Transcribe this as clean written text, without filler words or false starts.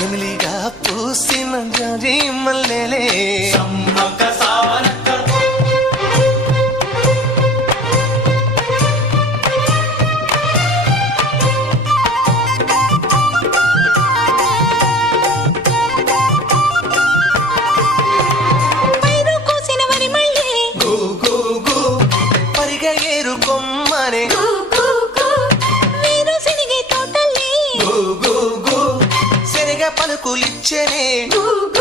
చెమిలిగా పూసిన జాజి మల్లెలే సమ్మక్క సావనక్క పైరు కోసిన వరి మళ్ళీ గు గు గు పరిగె ఏరు కొమ్మనే కు కు కు వీరు సినిగే తోటల్లి గు గు గు సెరగ పలుకులిచ్చనే కు కు